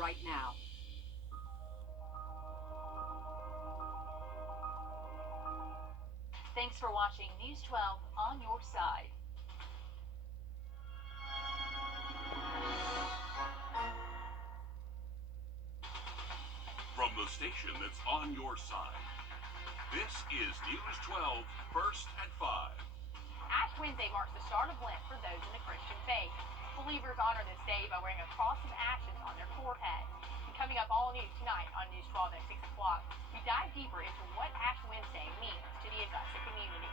right now. Thanks for watching News 12 on your side. From the station that's on your side, this is News 12, First at 5. Ash Wednesday marks the start of Lent for those in the Christian faith. Believers honor this day by wearing a cross of ashes on their forehead. And coming up all news tonight on News 12 at 6 o'clock, we dive deeper into what Ash Wednesday means to the Augusta community.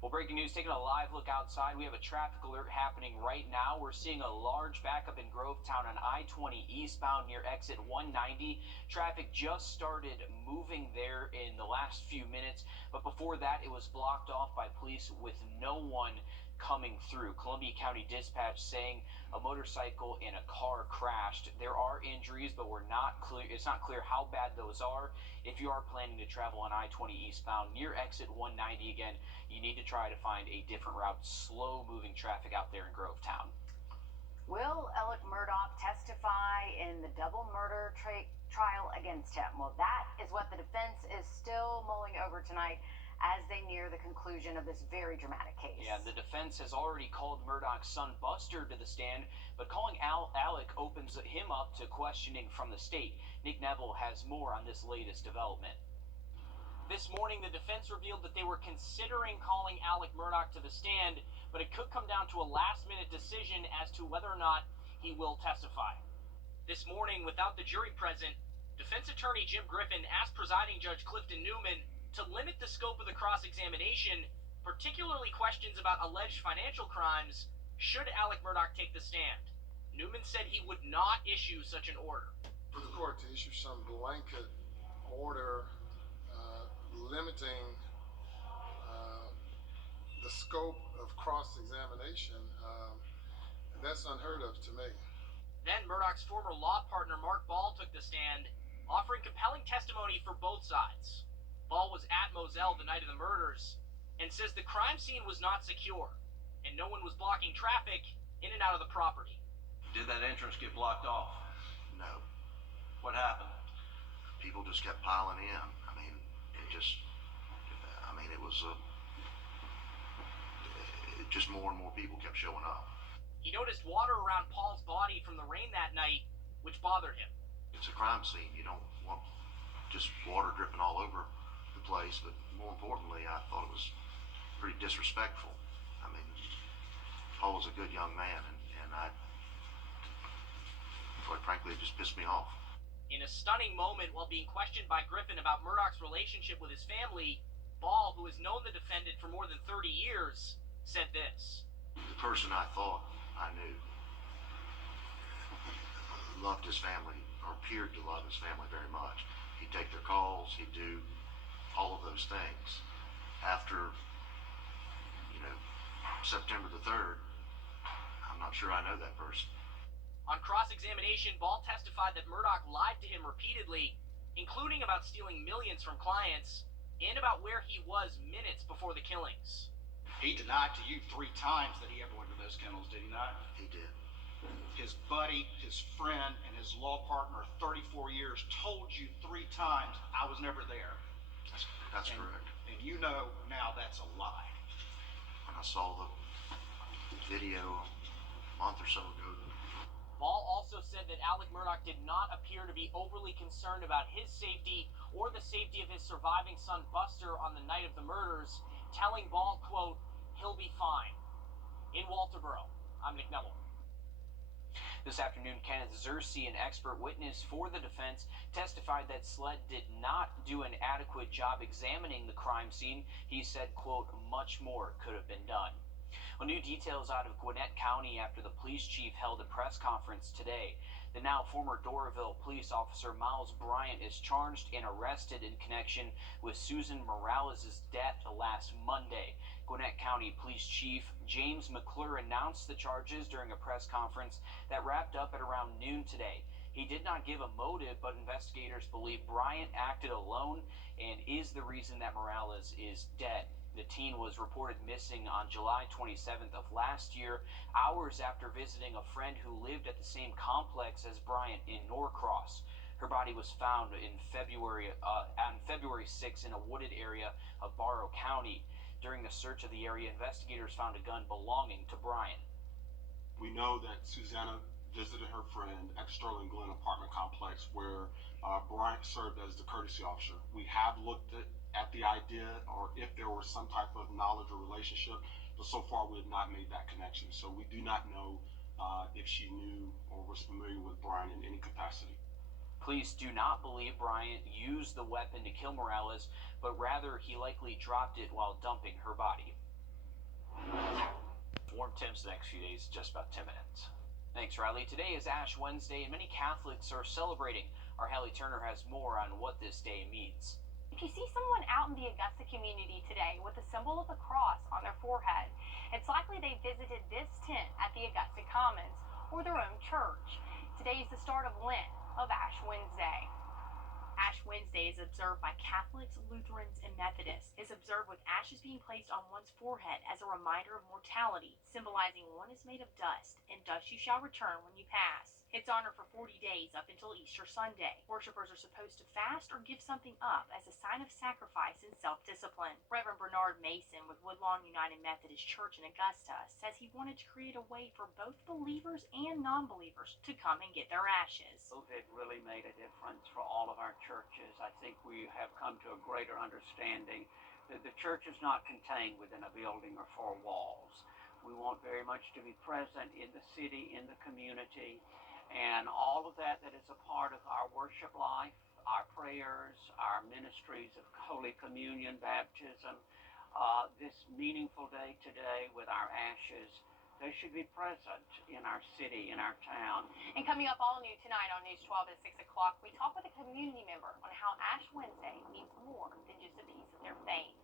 Well, breaking news, taking a live look outside. We have a traffic alert happening right now. We're seeing a large backup in Grovetown on I-20 eastbound near exit 190. Traffic just started moving there in the last few minutes, but before that, it was blocked off by police with no one coming through. Columbia County Dispatch saying a motorcycle and a car crashed. There are injuries, but it's not clear how bad those are. If you are planning to travel on I-20 eastbound near exit 190 again, you need to try to find a different route. Slow moving traffic out there in Grovetown. Will Alec Murdaugh testify in the double murder trial against him? Well, that is what the defense is still mulling over tonight as they near the conclusion of this very dramatic case. Yeah, the defense has already called Murdaugh's son Buster to the stand, but calling Alec opens him up to questioning from the state. Nick Neville has more on this latest development. This morning, the defense revealed that they were considering calling Alec Murdaugh to the stand, but it could come down to a last-minute decision as to whether or not he will testify. This morning, without the jury present, defense attorney Jim Griffin asked presiding judge Clifton Newman to limit the scope of the cross-examination, particularly questions about alleged financial crimes, should Alec Murdaugh take the stand. Newman said he would not issue such an order. For the court to issue some blanket order limiting the scope of cross-examination, that's unheard of to me. Then Murdaugh's former law partner Mark Ball took the stand, offering compelling testimony for both sides. Ball was at Moselle the night of the murders and says the crime scene was not secure and no one was blocking traffic in and out of the property. Did that entrance get blocked off? No. What happened? People just kept piling in. It was just more and more people kept showing up. He noticed water around Paul's body from the rain that night, which bothered him. It's a crime scene. You don't want just water dripping all over the place, but more importantly, I thought it was pretty disrespectful. Paul was a good young man, and quite frankly, it just pissed me off. In a stunning moment while being questioned by Griffin about Murdaugh's relationship with his family, Ball, who has known the defendant for more than 30 years, said this. The person I thought I knew loved his family, or appeared to love his family very much. He'd take their calls, he'd do all of those things. After, September the 3rd, I'm not sure I know that person. On cross-examination, Ball testified that Murdaugh lied to him repeatedly, including about stealing millions from clients and about where he was minutes before the killings. He denied to you 3 times that he ever went to those kennels, did he not? He did. His buddy, his friend, and his law partner, 34 years, told you 3 times, I was never there. That's correct. And you know now that's a lie. When I saw the video a month or so ago. Ball also said that Alec Murdaugh did not appear to be overly concerned about his safety or the safety of his surviving son Buster on the night of the murders, telling Ball, quote, he'll be fine. In Walterboro, I'm Nick Neville. This afternoon, Kenneth Zersey, an expert witness for the defense, testified that SLED did not do an adequate job examining the crime scene. He said, quote, much more could have been done. Well, new details out of Gwinnett County after the police chief held a press conference today. The now former Doraville police officer Miles Bryant is charged and arrested in connection with Susan Morales' death last Monday. Gwinnett County Police Chief James McClure announced the charges during a press conference that wrapped up at around noon today. He did not give a motive, but investigators believe Bryant acted alone and is the reason that Morales is dead. The teen was reported missing on July 27th of last year, hours after visiting a friend who lived at the same complex as Bryant in Norcross. Her body was found on February 6 in a wooded area of Barrow County. During the search of the area, investigators found a gun belonging to Bryant. We know that Susanna visited her friend at Sterling Glen apartment complex where Bryant served as the courtesy officer. We have looked at the idea or if there was some type of knowledge or relationship, but so far we have not made that connection. So we do not know if she knew or was familiar with Bryant in any capacity. Police do not believe Bryant used the weapon to kill Morales, but rather he likely dropped it while dumping her body. Warm temps the next few days, just about 10 minutes. Thanks, Riley. Today is Ash Wednesday, and many Catholics are celebrating. Our Hallie Turner has more on what this day means. If you see someone out in the Augusta community today with a symbol of the cross on their forehead, it's likely they visited this tent at the Augusta Commons or their own church. Today is the start of Lent, of Ash Wednesday. Ash Wednesday is observed by Catholics, Lutherans, and Methodists. It's observed with ashes being placed on one's forehead as a reminder of mortality, symbolizing one is made of dust, and dust you shall return when you pass. It's honored for 40 days up until Easter Sunday. Worshippers are supposed to fast or give something up as a sign of sacrifice and self-discipline. Reverend Bernard Mason with Woodlawn United Methodist Church in Augusta says he wanted to create a way for both believers and non-believers to come and get their ashes. COVID really made a difference for all of our churches. I think we have come to a greater understanding that the church is not contained within a building or four walls. We want very much to be present in the city, in the community, and all of that is a part of our worship life, our prayers, our ministries of Holy Communion, baptism, this meaningful day today with our ashes. They should be present in our city, in our town. And coming up all new tonight on News 12 at 6 o'clock, we talk with a community member on how Ash Wednesday means more than just a piece of their faith.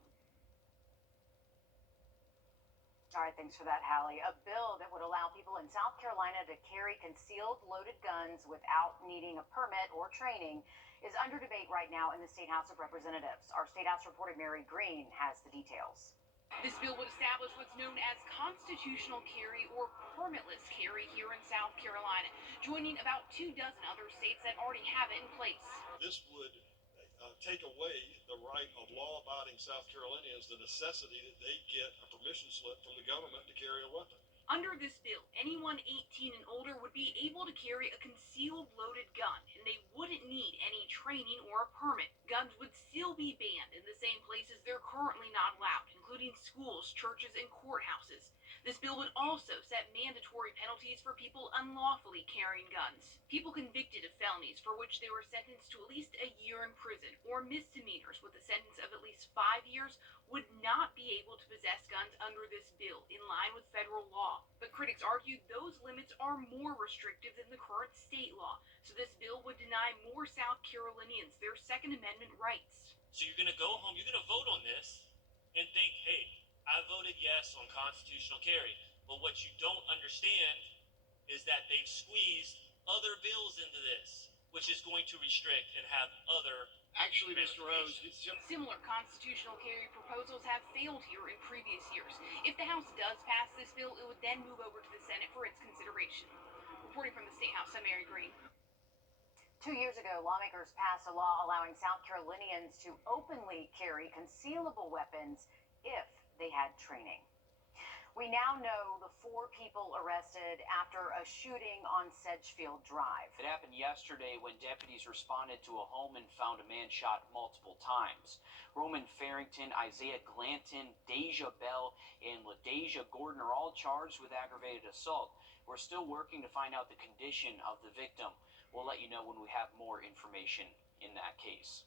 All right, thanks for that, Hallie. A bill that would allow people in South Carolina to carry concealed loaded guns without needing a permit or training is under debate right now in the State House of Representatives. Our State House reporter Mary Green has the details. This bill would establish what's known as constitutional carry or permitless carry here in South Carolina, joining about 24 other states that already have it in place. This would take away the right of law-abiding South Carolinians, the necessity that they get a permission slip from the government to carry a weapon. Under this bill, anyone 18 and older would be able to carry a concealed loaded gun, and they wouldn't need any training or a permit. Guns would still be banned in the same places they're currently not allowed, including schools, churches, and courthouses. This bill would also set mandatory penalties for people unlawfully carrying guns. People convicted of felonies for which they were sentenced to at least a year in prison or misdemeanors with a sentence of at least 5 years would not be able to possess guns under this bill in line with federal law. But critics argue those limits are more restrictive than the current state law, so this bill would deny more South Carolinians their Second Amendment rights. So you're going to go home, you're going to vote on this and think, hey, I voted yes on constitutional carry. But what you don't understand is that they've squeezed other bills into this, which is going to restrict and have other. Actually, Mr. Rose, similar constitutional carry proposals have failed here in previous years. If the House does pass this bill, it would then move over to the Senate for its consideration. Reporting from the State House, I'm Mary Green. 2 years ago, lawmakers passed a law allowing South Carolinians to openly carry concealable weapons if they had training. We now know the 4 people arrested after a shooting on Sedgefield Drive. It happened yesterday when deputies responded to a home and found a man shot multiple times. Roman Farrington, Isaiah Glanton, Deja Bell, and LaDeja Gordon are all charged with aggravated assault. We're still working to find out the condition of the victim. We'll let you know when we have more information in that case.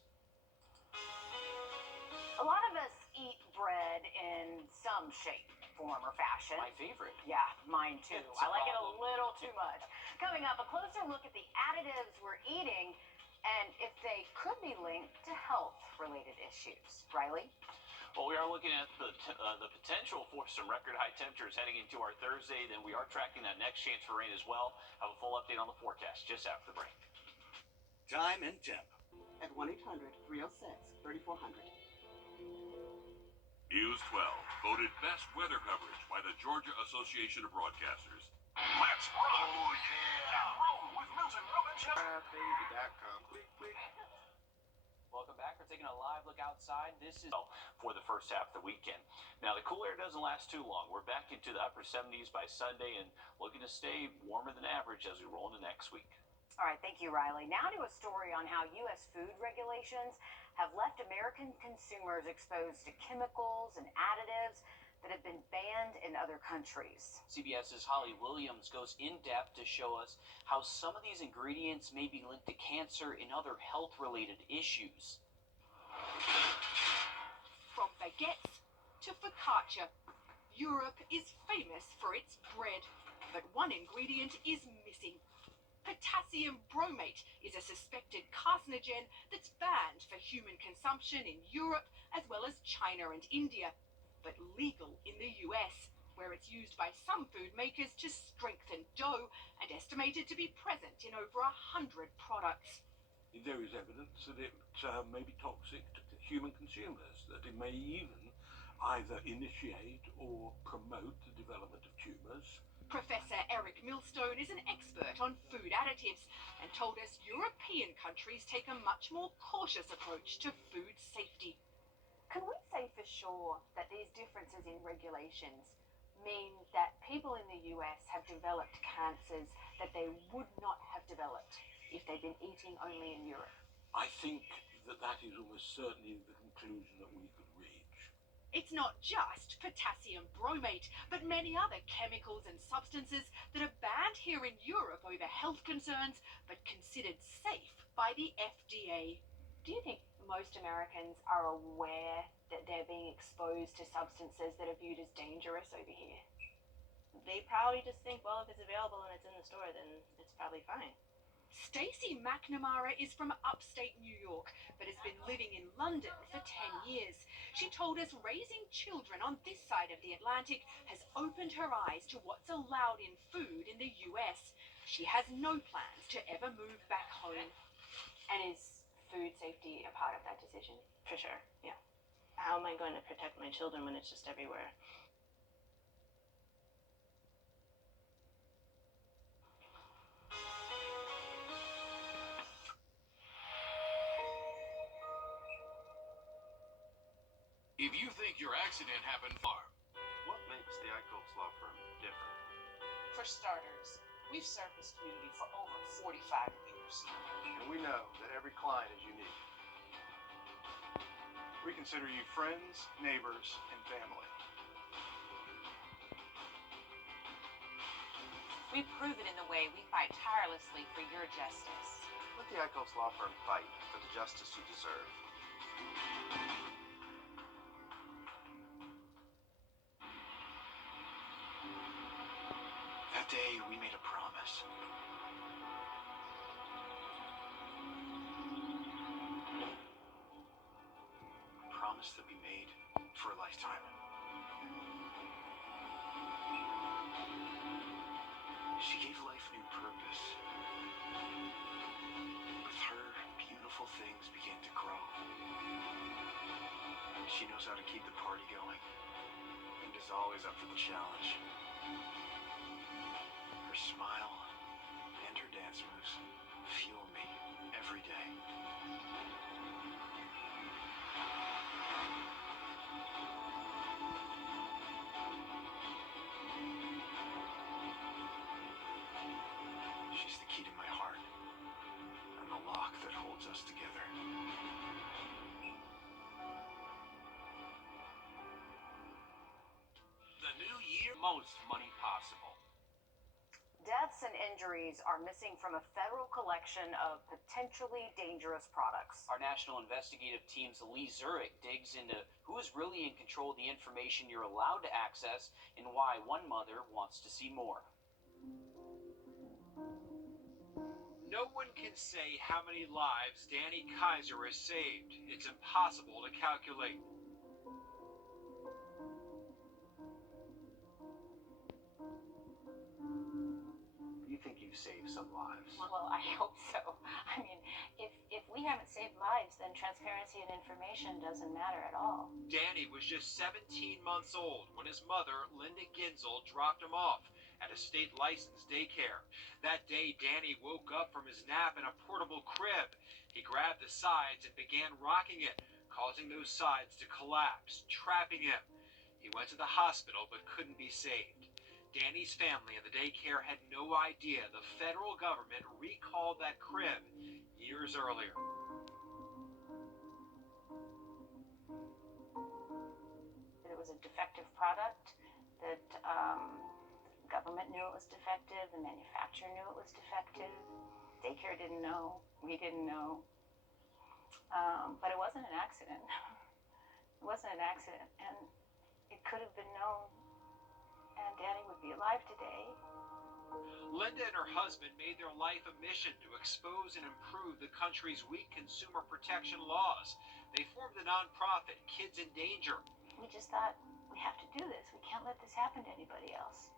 A lot of us eat bread in some shape, form, or fashion. My favorite. Yeah, mine too. I like it a little too much. Coming up, a closer look at the additives we're eating and if they could be linked to health-related issues. Riley? Well, we are looking at the potential for some record-high temperatures heading into our Thursday. Then we are tracking that next chance for rain as well. Have a full update on the forecast just after the break. Time and temp. At 1-800-306-3400. News 12, voted best weather coverage by the Georgia Association of Broadcasters. Let's rock! Oh, yeah! And roll with Milton Rubin. Baby.com. Quick, quick. Welcome back. We're taking a live look outside. This is for the first half of the weekend. Now, the cool air doesn't last too long. We're back into the upper 70s by Sunday and looking to stay warmer than average as we roll into next week. All right, thank you, Riley. Now to a story on how U.S. food regulations have left American consumers exposed to chemicals and additives that have been banned in other countries. CBS's Holly Williams goes in depth to show us how some of these ingredients may be linked to cancer and other health-related issues. From baguettes to focaccia, Europe is famous for its bread, but one ingredient is missing. Potassium bromate is a suspected carcinogen that's banned for human consumption in Europe as well as China and India, but legal in the US, where it's used by some food makers to strengthen dough and estimated to be present in over 100 products. There is evidence that it may be toxic to human consumers, that it may even either initiate or promote the development of tumours. Professor Eric Millstone is an expert on food additives and told us European countries take a much more cautious approach to food safety. Can we say for sure that these differences in regulations mean that people in the US have developed cancers that they would not have developed if they'd been eating only in Europe? I think that is almost certainly the conclusion that we could reach. It's not just potassium bromate, but many other chemicals and substances that are banned here in Europe over health concerns, but considered safe by the FDA. Do you think most Americans are aware that they're being exposed to substances that are viewed as dangerous over here? They probably just think, well, if it's available and it's in the store, then it's probably fine. Stacey McNamara is from upstate New York, but has been living in London for 10 years. She told us raising children on this side of the Atlantic has opened her eyes to what's allowed in food in the US. She has no plans to ever move back home. And is food safety a part of that decision? For sure, yeah. How am I going to protect my children when it's just everywhere? If you think your accident happened far, What makes the Eichholz Law Firm different? For starters, we've served this community for over 45 years. And we know that every client is unique. We consider you friends, neighbors, and family. We prove it in the way we fight tirelessly for your justice. Let the Eichholz Law Firm fight for the justice you deserve. That day, we made a promise. A promise that we made for a lifetime. She gave life new purpose. With her, beautiful things began to grow. She knows how to keep the party going and is always up for the challenge. Her smile and her dance moves fuel me every day. She's the key to my heart and the lock that holds us together. The new year, most money possible. Deaths and injuries are missing from a federal collection of potentially dangerous products. Our national investigative team's Lee Zurich digs into who is really in control of the information you're allowed to access and why one mother wants to see more. No one can say how many lives Danny Kaiser has saved. It's impossible to calculate. You think you've saved some lives? Well, I hope so. I mean, if we we haven't saved lives, then transparency and information doesn't matter at all. Danny was just 17 months old when his mother, Linda Ginzel, dropped him off at a state-licensed daycare. That day, Danny woke up from his nap in a portable crib. He grabbed the sides and began rocking it, causing those sides to collapse, trapping him. He went to the hospital but couldn't be saved. Danny's family and the daycare had no idea the federal government recalled that crib years earlier. It was a defective product that government knew it was defective, the manufacturer knew it was defective, daycare didn't know, we didn't know, but it wasn't an accident. It wasn't an accident, and it could have been known, and Danny would be alive today. Linda and her husband made their life a mission to expose and improve the country's weak consumer protection laws. They formed the nonprofit Kids in Danger. We just thought, we have to do this. We can't let this happen to anybody else.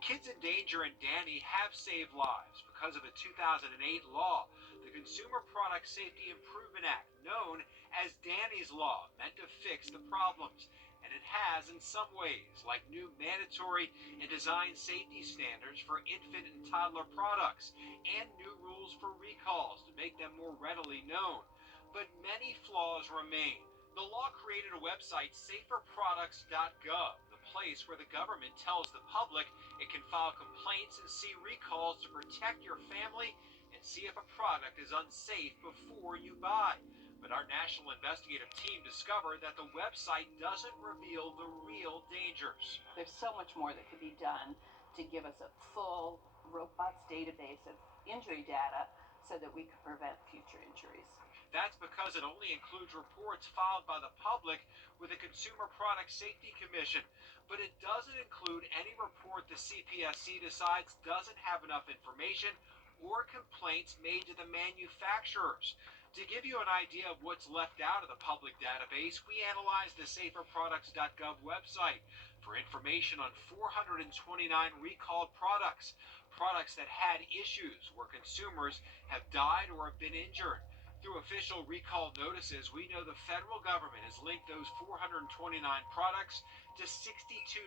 Kids in Danger and Danny have saved lives because of a 2008 law, the Consumer Product Safety Improvement Act, known as Danny's Law, meant to fix the problems. And it has in some ways, like new mandatory and design safety standards for infant and toddler products, and new rules for recalls to make them more readily known. But many flaws remain. The law created a website, saferproducts.gov, the place where the government tells the public it can file complaints and see recalls to protect your family and see if a product is unsafe before you buy. But our national investigative team discovered that the website doesn't reveal the real dangers. There's so much more that could be done to give us a full, robust database of injury data so that we can prevent future injuries. That's because it only includes reports filed by the public with the Consumer Product Safety Commission. But it doesn't include any report the CPSC decides doesn't have enough information or complaints made to the manufacturers. To give you an idea of what's left out of the public database, we analyzed the saferproducts.gov website for information on 429 recalled products, products that had issues where consumers have died or have been injured. Through official recall notices, we know the federal government has linked those 429 products to 62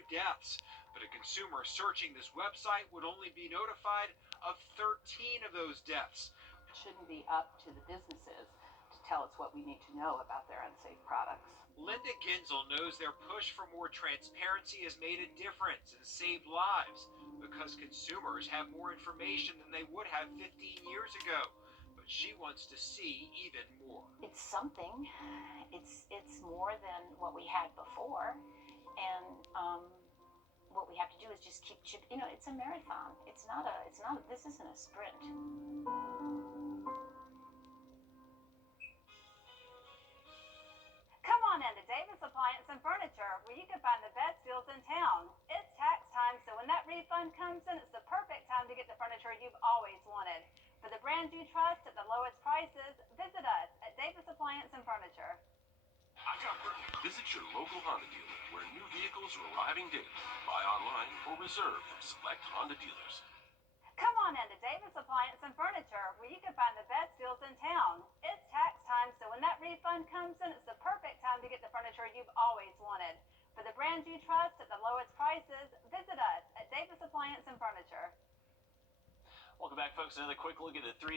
deaths. But a consumer searching this website would only be notified of 13 of those deaths. It shouldn't be up to the businesses to tell us what we need to know about their unsafe products. Linda Ginzel knows their push for more transparency has made a difference and saved lives because consumers have more information than they would have 15 years ago. She wants to see even more. It's something. It's more than what we had before, and what we have to do is just keep chipping. You know, it's a marathon. It's not. This isn't a sprint. Come on into Davis Appliance and Furniture, where you can find the best deals in town. It's tax time, so when that refund comes in, it's the perfect time to get the furniture you've always wanted. For the brands you trust at the lowest prices, visit us at Davis Appliance and Furniture. Visit your local Honda dealer where new vehicles are arriving daily. Buy online or reserve from select Honda dealers. Come on into Davis Appliance and Furniture, where you can find the best deals in town. It's tax time, so when that refund comes in, it's the perfect time to get the furniture you've always wanted. For the brands you trust at the lowest prices, visit us at Davis Appliance and Furniture. Welcome back, folks. Another quick look at the three